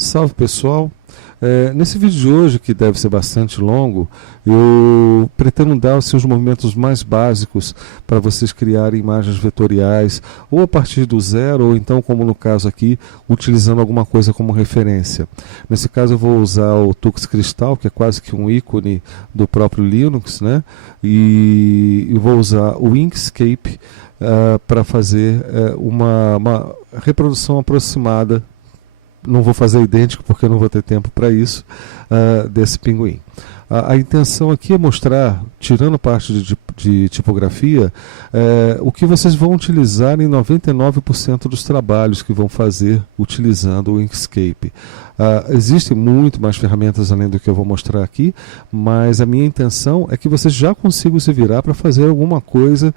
Salve pessoal! Nesse vídeo de hoje, que deve ser bastante longo, eu pretendo dar os seus movimentos mais básicos para vocês criarem imagens vetoriais, ou a partir do zero, ou então, como no caso aqui, utilizando alguma coisa como referência. Nesse caso eu vou usar o Tux Crystal, que é quase que um ícone do próprio Linux, né? E eu vou usar o Inkscape para fazer uma reprodução aproximada. Não vou fazer idêntico porque eu não vou ter tempo para isso, desse pinguim. A intenção aqui é mostrar, tirando parte de tipografia, o que vocês vão utilizar em 99% dos trabalhos que vão fazer utilizando o Inkscape. Existem muito mais ferramentas além do que eu vou mostrar aqui, mas a minha intenção é que vocês já consigam se virar para fazer alguma coisa,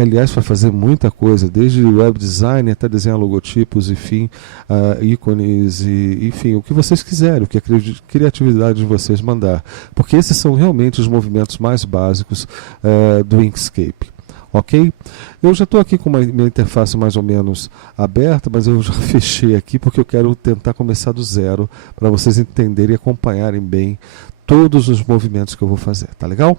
aliás, para fazer muita coisa, desde web design até desenhar logotipos, enfim, ícones, enfim, o que vocês quiserem, o que a criatividade de vocês mandar. Porque esses são realmente os movimentos mais básicos do Inkscape. Ok? Eu já estou aqui com minha interface mais ou menos aberta, mas eu já fechei aqui porque eu quero tentar começar do zero para vocês entenderem e acompanharem bem todos os movimentos que eu vou fazer. Tá legal?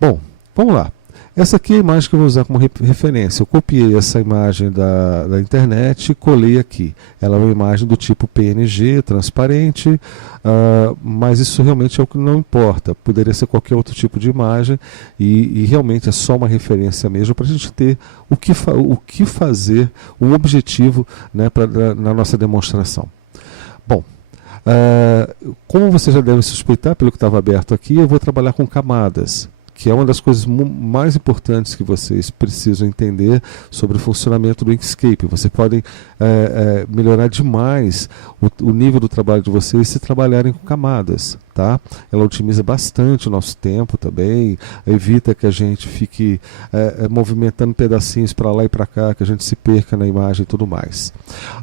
Bom, vamos lá. Essa aqui é a imagem que eu vou usar como referência. Eu copiei essa imagem da internet e colei aqui. Ela é uma imagem do tipo PNG, transparente, mas isso realmente é o que não importa. Poderia ser qualquer outro tipo de imagem e realmente é só uma referência mesmo para a gente ter o que fazer, o objetivo, né, na nossa demonstração. Bom, como você já deve suspeitar pelo que estava aberto aqui, eu vou trabalhar com camadas, que é uma das coisas mais importantes que vocês precisam entender sobre o funcionamento do Inkscape. Vocês podem melhorar demais o nível do trabalho de vocês se trabalharem com camadas. Tá? Ela otimiza bastante o nosso tempo também, evita que a gente fique movimentando pedacinhos para lá e para cá, que a gente se perca na imagem e tudo mais.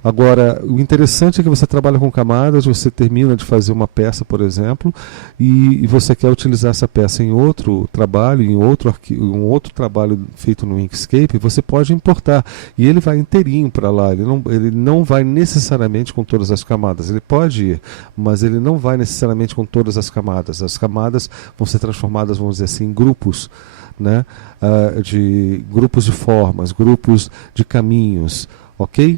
Agora, o interessante é que você trabalha com camadas, você termina de fazer uma peça, por exemplo, e você quer utilizar essa peça em outro trabalho, em um outro trabalho feito no Inkscape, você pode importar, e ele vai inteirinho para lá, ele não vai necessariamente com todas as camadas, ele pode ir, mas ele não vai necessariamente com todas as camadas. As camadas vão ser transformadas, vamos dizer assim, em grupos, né? De grupos de formas, grupos de caminhos, ok?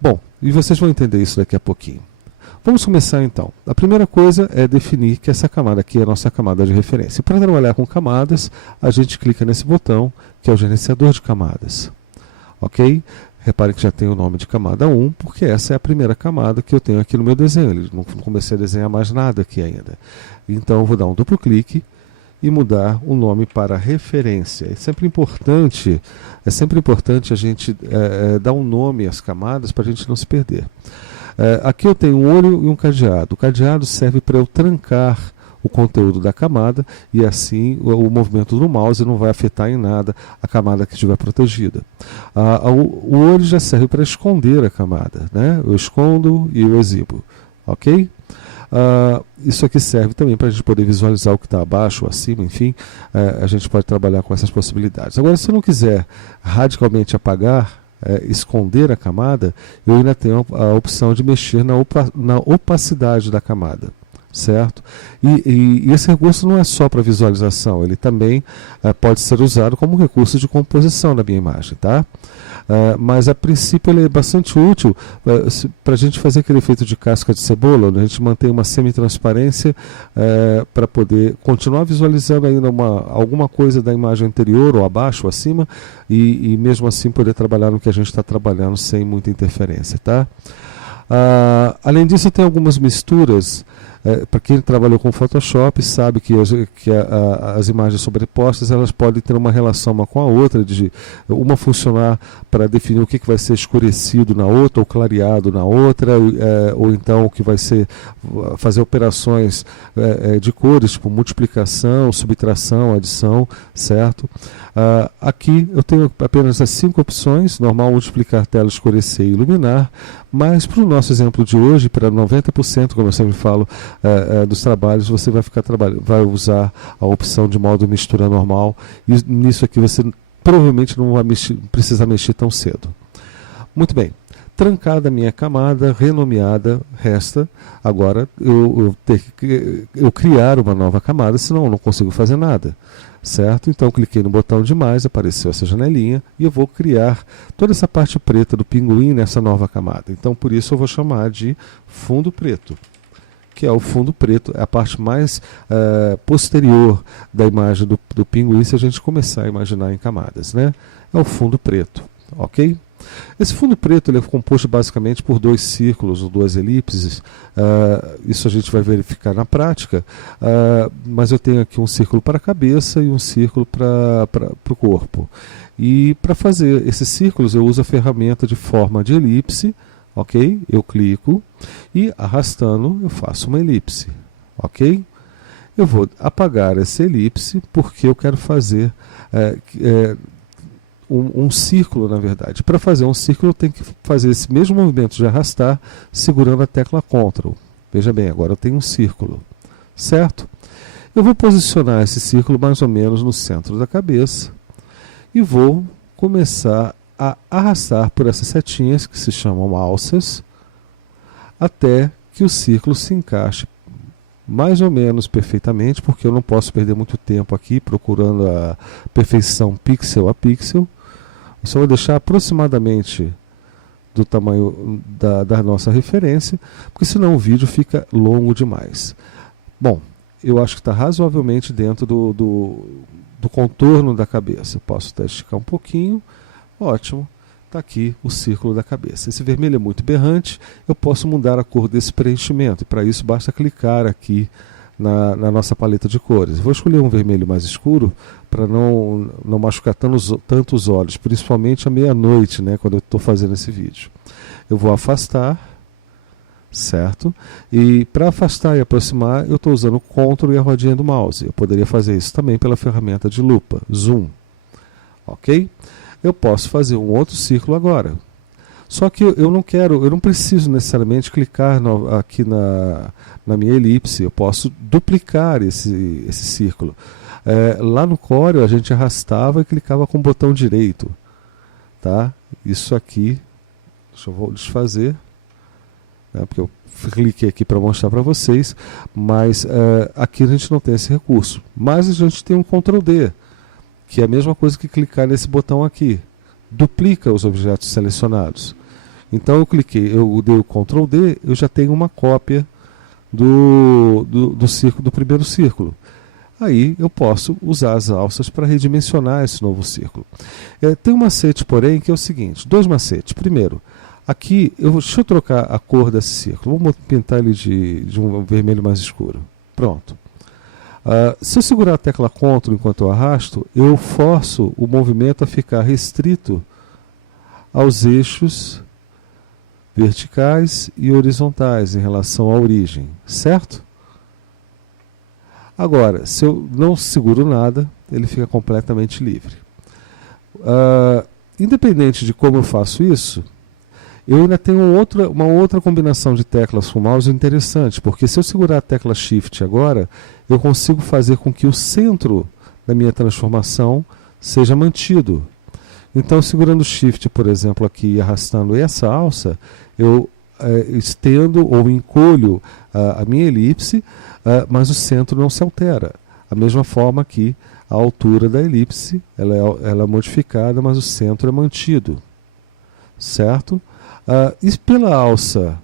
Bom, e vocês vão entender isso daqui a pouquinho. Vamos começar então. A primeira coisa é definir que essa camada aqui é a nossa camada de referência. Para trabalhar com camadas, a gente clica nesse botão, que é o gerenciador de camadas, ok? Reparem que já tem o nome de camada 1, porque essa é a primeira camada que eu tenho aqui no meu desenho. Eu não comecei a desenhar mais nada aqui ainda. Então eu vou dar um duplo clique e mudar o nome para referência. É sempre importante a gente dar um nome às camadas para a gente não se perder. Aqui eu tenho um olho e um cadeado. O cadeado serve para eu trancar o conteúdo da camada e assim o movimento do mouse não vai afetar em nada a camada que estiver protegida. O olho já serve para esconder a camada, né? Eu escondo e eu exibo, ok? Isso aqui serve também para a gente poder visualizar o que está abaixo ou acima, enfim, a gente pode trabalhar com essas possibilidades. Agora, se eu não quiser radicalmente apagar, esconder a camada, eu ainda tenho a opção de mexer na opacidade da camada. Certo? E esse recurso não é só para visualização, ele também pode ser usado como recurso de composição da minha imagem, tá? Mas a princípio ele é bastante útil para a gente fazer aquele efeito de casca de cebola, onde a gente mantém uma semi-transparência para poder continuar visualizando ainda alguma coisa da imagem anterior, ou abaixo, ou acima, e mesmo assim poder trabalhar no que a gente está trabalhando sem muita interferência, tá? Além disso, tem algumas misturas. Para quem trabalhou com Photoshop sabe que as imagens sobrepostas elas podem ter uma relação uma com a outra, de uma funcionar para definir o que vai ser escurecido na outra ou clareado na outra, ou então o que vai ser fazer operações de cores, tipo multiplicação, subtração, adição, certo? Aqui eu tenho apenas as 5 opções: normal, multiplicar, tela, escurecer e iluminar, mas para o nosso exemplo de hoje, para 90%, como eu sempre falo, dos trabalhos, você vai usar a opção de modo mistura normal, e nisso aqui você provavelmente não vai precisar mexer tão cedo. Muito bem, trancada a minha camada, renomeada, resta agora eu criar uma nova camada, senão eu não consigo fazer nada, certo? Então cliquei no botão de mais, apareceu essa janelinha e eu vou criar toda essa parte preta do pinguim nessa nova camada. Então por isso eu vou chamar de fundo preto, que é o fundo preto, é a parte mais posterior da imagem do pinguim, se a gente começar a imaginar em camadas, né? É o fundo preto, ok? Esse fundo preto ele é composto basicamente por 2 círculos ou 2 elipses. Isso a gente vai verificar na prática, mas eu tenho aqui um círculo para a cabeça e um círculo para o corpo. E para fazer esses círculos eu uso a ferramenta de forma de elipse, ok? Eu clico e arrastando eu faço uma elipse, ok? Eu vou apagar essa elipse porque eu quero fazer um círculo, na verdade. Para fazer um círculo eu tenho que fazer esse mesmo movimento de arrastar segurando a tecla Ctrl. Veja bem, agora eu tenho um círculo, certo? Eu vou posicionar esse círculo mais ou menos no centro da cabeça e vou começar a arrastar por essas setinhas que se chamam alças até que o círculo se encaixe mais ou menos perfeitamente, porque eu não posso perder muito tempo aqui procurando a perfeição pixel a pixel. Eu só vou deixar aproximadamente do tamanho da nossa referência, porque senão o vídeo fica longo demais. Bom, eu acho que está razoavelmente dentro do contorno da cabeça. Posso até esticar um pouquinho. Ótimo. Está aqui o círculo da cabeça. Esse vermelho é muito berrante, eu posso mudar a cor desse preenchimento, e para isso basta clicar aqui na nossa paleta de cores. Vou escolher um vermelho mais escuro para não machucar tanto os olhos, principalmente à meia-noite, né, quando eu estou fazendo esse vídeo. Eu vou afastar, certo? E para afastar e aproximar, eu estou usando o Ctrl e a rodinha do mouse. Eu poderia fazer isso também pela ferramenta de lupa, Zoom. Ok? Eu posso fazer um outro círculo agora. Só que eu não preciso necessariamente clicar aqui na minha elipse. Eu posso duplicar esse círculo. Lá no Corel a gente arrastava e clicava com o botão direito. Tá? Isso aqui, deixa eu desfazer, né, porque eu cliquei aqui para mostrar para vocês, mas aqui a gente não tem esse recurso. Mas a gente tem um Ctrl D, que é a mesma coisa que clicar nesse botão aqui. Duplica os objetos selecionados. Então eu dei o Ctrl D, eu já tenho uma cópia do primeiro círculo. Aí eu posso usar as alças para redimensionar esse novo círculo. Tem um macete, porém, que é o seguinte, 2 macetes. Primeiro, aqui, deixa eu trocar a cor desse círculo. Vamos pintar ele de um vermelho mais escuro. Pronto. Se eu segurar a tecla Ctrl enquanto eu arrasto, eu forço o movimento a ficar restrito aos eixos verticais e horizontais em relação à origem, certo? Agora, se eu não seguro nada, ele fica completamente livre. Independente de como eu faço isso, eu ainda tenho uma outra combinação de teclas com o mouse interessante, porque se eu segurar a tecla Shift agora, eu consigo fazer com que o centro da minha transformação seja mantido. Então, segurando o Shift, por exemplo, aqui e arrastando essa alça, eu estendo ou encolho a minha elipse, mas o centro não se altera. Da mesma forma que a altura da elipse ela é modificada, mas o centro é mantido. Certo? E pela alça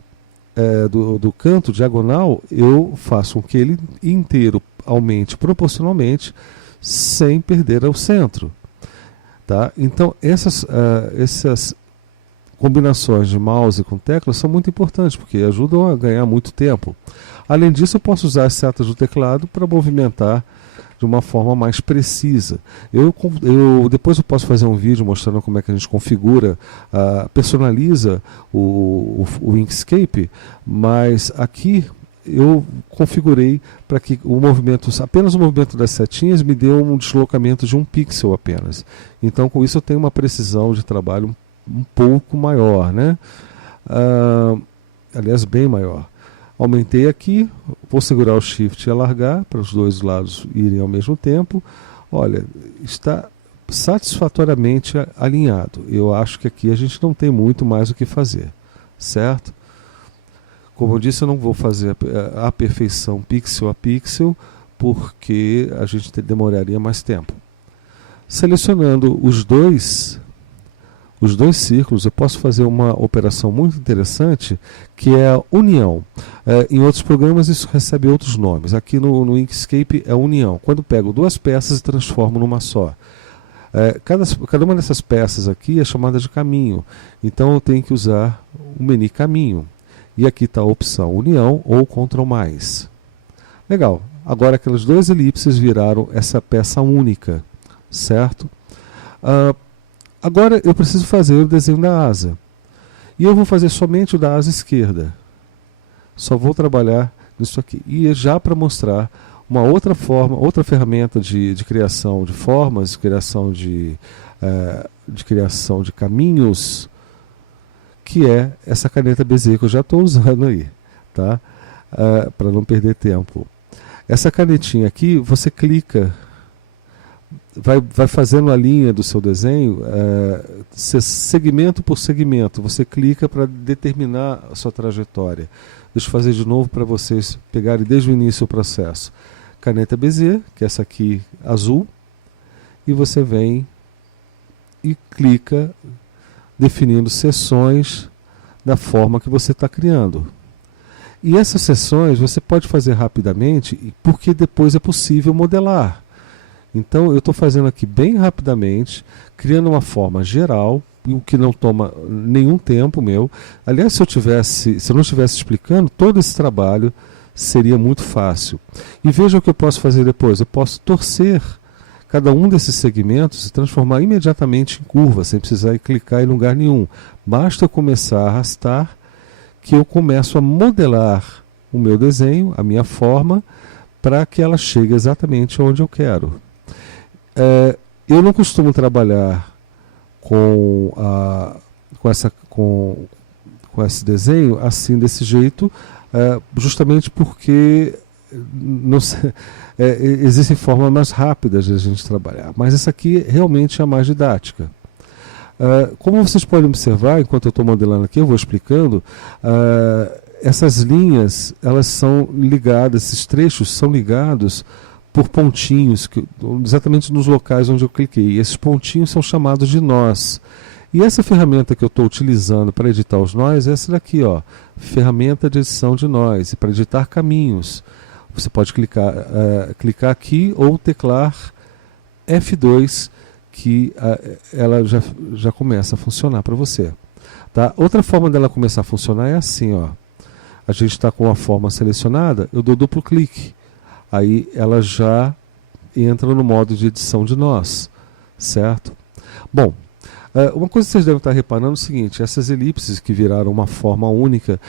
do canto diagonal, eu faço com que ele inteiro aumente proporcionalmente sem perder o centro. Tá? Então, essas combinações de mouse com teclas são muito importantes, porque ajudam a ganhar muito tempo. Além disso, eu posso usar as setas do teclado para movimentar de uma forma mais precisa. Depois eu posso fazer um vídeo mostrando como é que a gente configura, personaliza o Inkscape, mas aqui eu configurei para que apenas o movimento das setinhas me dê um deslocamento de 1 pixel apenas. Então com isso eu tenho uma precisão de trabalho um pouco maior, né? Aliás, bem maior. Aumentei aqui, vou segurar o Shift e alargar para os dois lados irem ao mesmo tempo. Olha, está satisfatoriamente alinhado. Eu acho que aqui a gente não tem muito mais o que fazer. certo? Como eu disse, eu não vou fazer a perfeição pixel a pixel, porque a gente demoraria mais tempo. Selecionando os dois círculos, eu posso fazer uma operação muito interessante, que é a união. Em outros programas isso recebe outros nomes. Aqui no Inkscape é união. Quando pego duas peças e transformo numa só. Cada uma dessas peças aqui é chamada de caminho. Então eu tenho que usar o menu caminho. E aqui está a opção união ou Ctrl+. Legal. Agora aquelas duas elipses viraram essa peça única, certo? Agora eu preciso fazer o desenho da asa. E eu vou fazer somente o da asa esquerda. Só vou trabalhar nisso aqui. E é já para mostrar uma outra forma, outra ferramenta de criação de formas, criação de criação de caminhos, que é essa caneta Bezier que eu já estou usando aí, tá? Para não perder tempo. Essa canetinha aqui, você clica, vai fazendo a linha do seu desenho, segmento por segmento, você clica para determinar a sua trajetória. Deixa eu fazer de novo para vocês pegarem desde o início o processo. Caneta Bezier, que é essa aqui azul, e você vem e clica definindo seções da forma que você está criando. E essas seções você pode fazer rapidamente, porque depois é possível modelar. Então eu estou fazendo aqui bem rapidamente, criando uma forma geral, o que não toma nenhum tempo meu. Aliás, se eu não estivesse explicando, todo esse trabalho seria muito fácil. E veja o que eu posso fazer depois. Eu posso torcer cada um desses segmentos e transformar imediatamente em curva, sem precisar clicar em lugar nenhum. Basta eu começar a arrastar, que eu começo a modelar o meu desenho, a minha forma, para que ela chegue exatamente onde eu quero. Eu não costumo trabalhar com esse desenho assim, desse jeito, justamente porque existem formas mais rápidas de a gente trabalhar. Mas essa aqui realmente é a mais didática. Como vocês podem observar, enquanto eu estou modelando aqui, eu vou explicando, essas linhas, elas são ligadas, esses trechos são ligados por pontinhos, exatamente nos locais onde eu cliquei. Esses pontinhos são chamados de nós. E essa ferramenta que eu estou utilizando para editar os nós é essa daqui, ó, ferramenta de edição de nós, para editar caminhos. Você pode clicar aqui ou teclar F2, que ela já começa a funcionar para você. Tá? Outra forma dela começar a funcionar é assim, ó. A gente está com a forma selecionada, eu dou duplo clique. Aí ela já entra no modo de edição de nós, certo? Bom, uma coisa que vocês devem estar reparando é o seguinte: essas elipses que viraram uma forma única,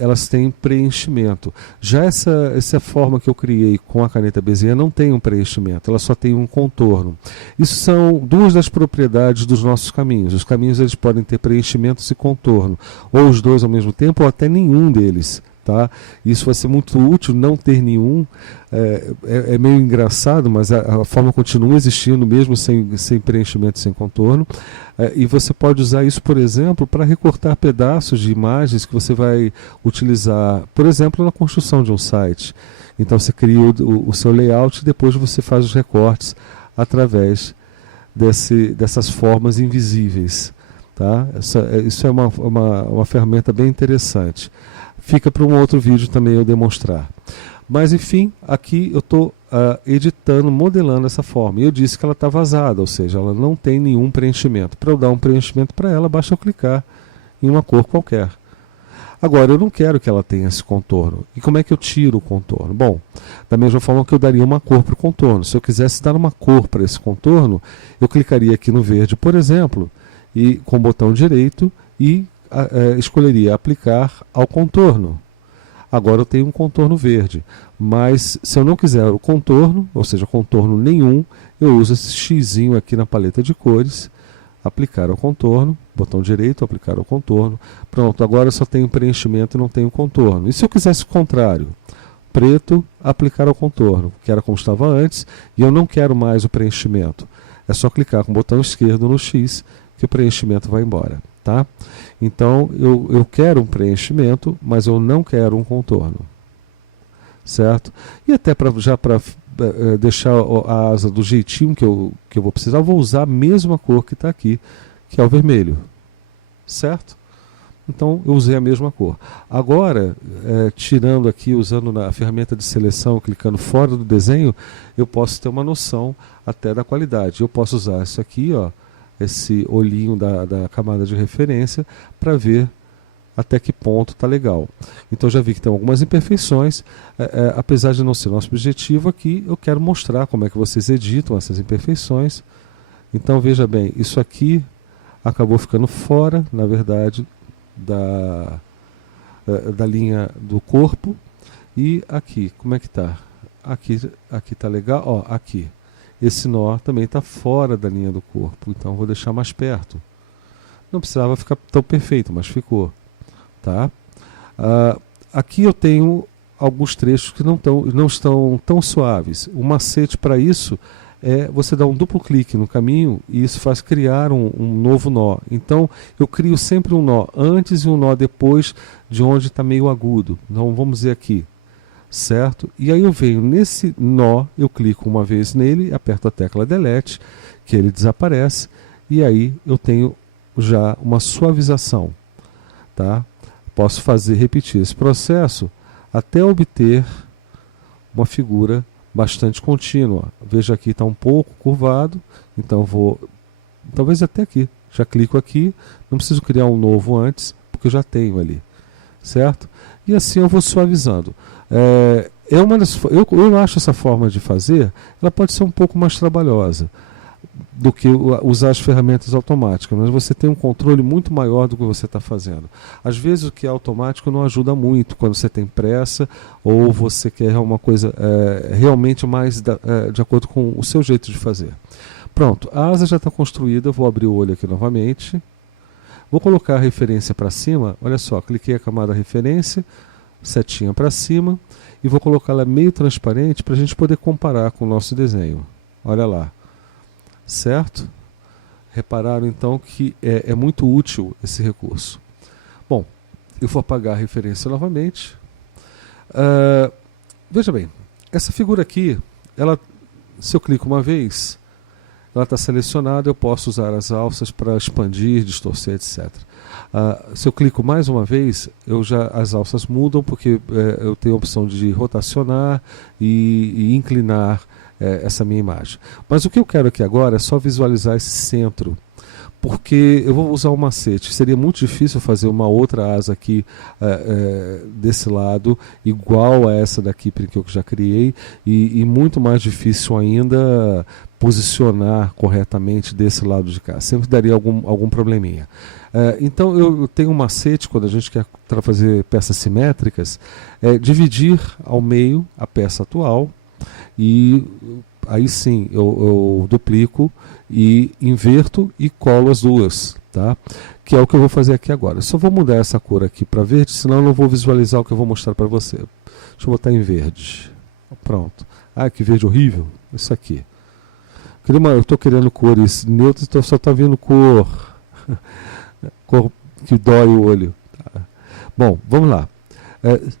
elas têm preenchimento. Já essa forma que eu criei com a caneta Bezier não tem um preenchimento, ela só tem um contorno. Isso são duas das propriedades dos nossos caminhos. Os caminhos eles podem ter preenchimentos e contorno, ou os dois ao mesmo tempo, ou até nenhum deles. Tá? Isso vai ser muito útil, não ter nenhum, é meio engraçado, mas a forma continua existindo mesmo sem preenchimento, sem contorno, e você pode usar isso, por exemplo, para recortar pedaços de imagens que você vai utilizar, por exemplo, na construção de um site. Então você cria o seu layout e depois você faz os recortes através dessas formas invisíveis. Tá? Isso é uma ferramenta bem interessante. Fica para um outro vídeo também eu demonstrar. Mas enfim, aqui eu estou editando, modelando essa forma. E eu disse que ela está vazada, ou seja, ela não tem nenhum preenchimento. Para eu dar um preenchimento para ela, basta eu clicar em uma cor qualquer. Agora, eu não quero que ela tenha esse contorno. E como é que eu tiro o contorno? Bom, da mesma forma que eu daria uma cor para o contorno. Se eu quisesse dar uma cor para esse contorno, eu clicaria aqui no verde, por exemplo, e com o botão direito e escolheria aplicar ao contorno. Agora eu tenho um contorno verde, mas se eu não quiser o contorno, ou seja, contorno nenhum, eu uso esse xizinho aqui na paleta de cores, aplicar ao contorno, botão direito, aplicar ao contorno. Pronto, agora eu só tenho preenchimento e não tenho contorno. E se eu quisesse o contrário? Preto, aplicar ao contorno, que era como estava antes, e eu não quero mais o preenchimento. É só clicar com o botão esquerdo no X que o preenchimento vai embora. tá? Então eu quero um preenchimento, mas eu não quero um contorno, certo? E até para deixar a asa do jeitinho que eu vou precisar, eu vou usar a mesma cor que está aqui, que é o vermelho, certo? Então eu usei a mesma cor. Agora, tirando aqui, usando a ferramenta de seleção, clicando fora do desenho, eu posso ter uma noção até da qualidade. Eu posso usar isso aqui, ó, esse olhinho da camada de referência, para ver até que ponto está legal. Então já vi que tem algumas imperfeições, apesar de não ser nosso objetivo aqui, eu quero mostrar como é que vocês editam essas imperfeições. Então veja bem, isso aqui acabou ficando fora, na verdade, da linha do corpo. E aqui, como é que está? Aqui está legal, ó, aqui. Esse nó também está fora da linha do corpo, então vou deixar mais perto. Não precisava ficar tão perfeito, mas ficou. Tá? Aqui eu tenho alguns trechos que não estão tão suaves. O macete para isso é você dar um duplo clique no caminho e isso faz criar um novo nó. Então eu crio sempre um nó antes e um nó depois de onde está meio agudo. Então vamos dizer aqui, certo? E aí eu venho nesse nó, eu clico uma vez nele, aperto a tecla Delete, que ele desaparece, e aí eu tenho já uma suavização. Tá? Posso repetir esse processo até obter uma figura bastante contínua. Veja aqui, está um pouco curvado, então vou, talvez até aqui, já clico aqui, não preciso criar um novo antes, porque eu já tenho ali, certo? E assim eu vou suavizando. Eu acho essa forma de fazer, ela pode ser um pouco mais trabalhosa do que usar as ferramentas automáticas, mas você tem um controle muito maior do que você está fazendo. Às vezes o que é automático não ajuda muito quando você tem pressa ou você quer uma coisa realmente mais de acordo com o seu jeito de fazer. Pronto, a asa já está construída, eu vou abrir o olho aqui novamente, vou colocar a referência para cima, olha só, cliquei a camada referência, setinha para cima, e vou colocá-la meio transparente para a gente poder comparar com o nosso desenho. Olha lá. Certo? Repararam então que é muito útil esse recurso. Bom, eu vou apagar a referência novamente. Veja bem, essa figura aqui, se eu clico uma vez, ela está selecionada, eu posso usar as alças para expandir, distorcer, etc. Se eu clico mais uma vez, as alças mudam porque eu tenho a opção de rotacionar e inclinar essa minha imagem. Mas o que eu quero aqui agora é só visualizar esse centro, porque eu vou usar um macete. Seria muito difícil fazer uma outra asa aqui desse lado, igual a essa daqui que eu já criei, e muito mais difícil ainda posicionar corretamente desse lado de cá. Sempre daria algum probleminha. Então eu tenho um macete quando a gente quer fazer peças simétricas, dividir ao meio a peça atual, e aí sim eu duplico e inverto e colo as duas, tá? Que é o que eu vou fazer aqui agora. Só vou mudar essa cor aqui para verde, senão eu não vou visualizar o que eu vou mostrar para você. Deixa eu botar em verde. Pronto. Ah, que verde horrível. Isso aqui. Eu estou querendo cores neutras, então só está vindo cor que dói o olho. Tá? Bom, vamos lá.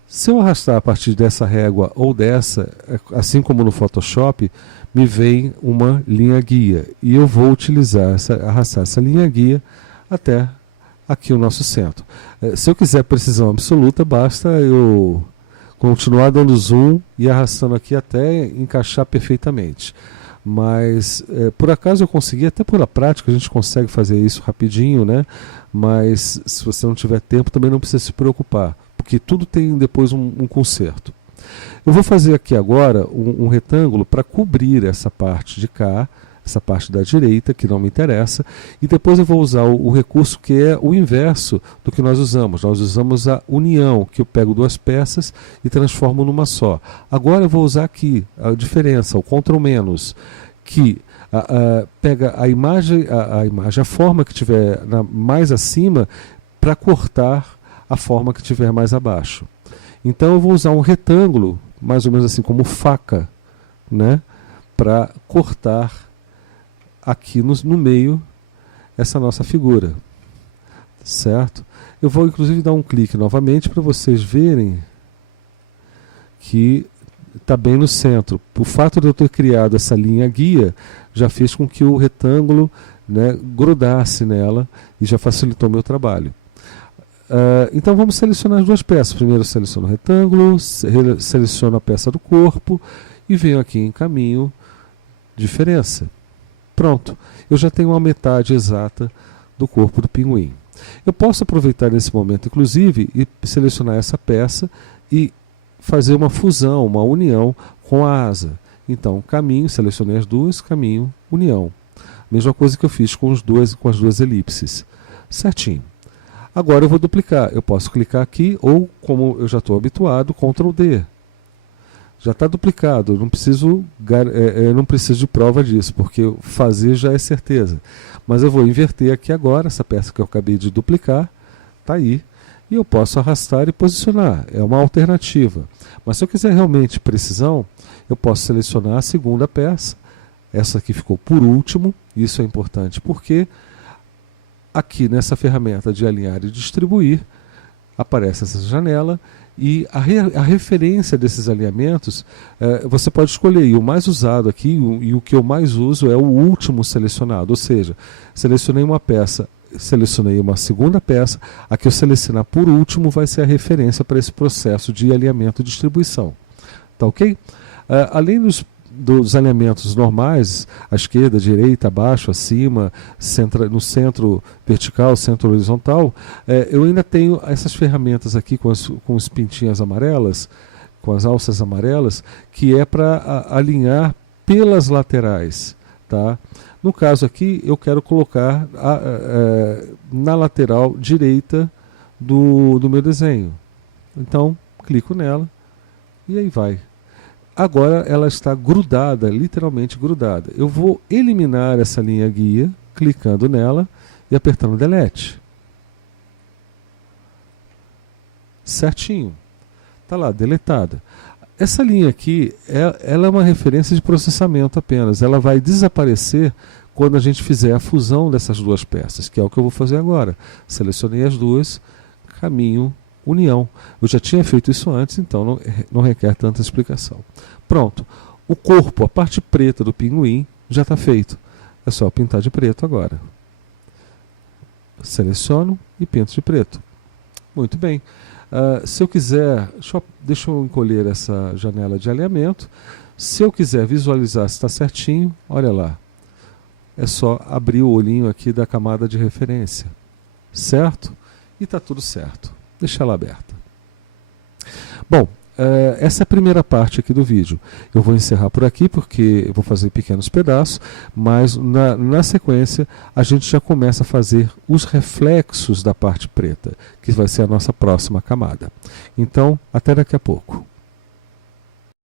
Se eu arrastar a partir dessa régua ou dessa, assim como no Photoshop, me vem uma linha guia. E eu vou arrastar essa linha guia até aqui o nosso centro. Se eu quiser precisão absoluta, basta eu continuar dando zoom e arrastando aqui até encaixar perfeitamente. Mas por acaso eu consegui, até pela prática a gente consegue fazer isso rapidinho, né? Mas se você não tiver tempo também não precisa se preocupar, porque tudo tem depois um conserto. Eu vou fazer aqui agora um retângulo para cobrir essa parte de cá, essa parte da direita, que não me interessa, e depois eu vou usar o recurso que é o inverso do que nós usamos. Nós usamos a união, que eu pego duas peças e transformo numa só. Agora eu vou usar aqui a diferença, o Ctrl-, que pega a imagem, a forma que tiver mais acima, para cortar a forma que tiver mais abaixo. Então eu vou usar um retângulo, mais ou menos assim como faca, né, para cortar aqui no meio essa nossa figura. certo? Eu vou inclusive dar um clique novamente para vocês verem que está bem no centro. O fato de eu ter criado essa linha guia já fez com que o retângulo, né, grudasse nela e já facilitou meu trabalho. Então vamos selecionar as duas peças. Primeiro eu seleciono o retângulo, seleciono a peça do corpo e venho aqui em caminho, diferença. Pronto, eu já tenho uma metade exata do corpo do pinguim. Eu posso aproveitar nesse momento, inclusive, e selecionar essa peça e fazer uma fusão, uma união com a asa. Então, caminho, selecionei as duas, caminho, união. Mesma coisa que eu fiz com as duas elipses. Certinho. Agora eu vou duplicar. Eu posso clicar aqui ou, como eu já estou habituado, Ctrl D. Já está duplicado. Eu não preciso de prova disso, porque fazer já é certeza. Mas eu vou inverter aqui agora, essa peça que eu acabei de duplicar, está aí. E eu posso arrastar e posicionar. É uma alternativa. Mas se eu quiser realmente precisão, eu posso selecionar a segunda peça. Essa aqui ficou por último. Isso é importante porque aqui nessa ferramenta de alinhar e distribuir, aparece essa janela e a referência desses alinhamentos, você pode escolher. E o mais usado aqui, e o que eu mais uso, é o último selecionado. Ou seja, selecionei uma peça, selecionei uma segunda peça, a que eu selecionar por último vai ser a referência para esse processo de alinhamento e distribuição. Tá ok? Além dos alinhamentos normais, à esquerda, à direita, abaixo, acima, no centro vertical, centro horizontal, eu ainda tenho essas ferramentas aqui com as pintinhas amarelas, com as alças amarelas, que é para alinhar pelas laterais. Tá? No caso aqui, eu quero colocar na lateral direita do meu desenho. Então, clico nela e aí vai. Agora ela está grudada, literalmente grudada. Eu vou eliminar essa linha guia, clicando nela e apertando Delete. Certinho. Está lá, deletada. Essa linha aqui, ela é uma referência de processamento apenas. Ela vai desaparecer quando a gente fizer a fusão dessas duas peças, que é o que eu vou fazer agora. Selecionei as duas, caminho, união. Eu já tinha feito isso antes, então não requer tanta explicação. Pronto. O corpo, a parte preta do pinguim, já está feito. É só pintar de preto agora. Seleciono e pinto de preto. Muito bem. Se eu quiser, deixa eu encolher essa janela de alinhamento. Se eu quiser visualizar se está certinho, olha lá. É só abrir o olhinho aqui da camada de referência. Certo? E está tudo certo. Deixa ela aberta. Bom, essa é a primeira parte aqui do vídeo. Eu vou encerrar por aqui porque eu vou fazer pequenos pedaços, mas na sequência a gente já começa a fazer os reflexos da parte preta, que vai ser a nossa próxima camada. Então, até daqui a pouco.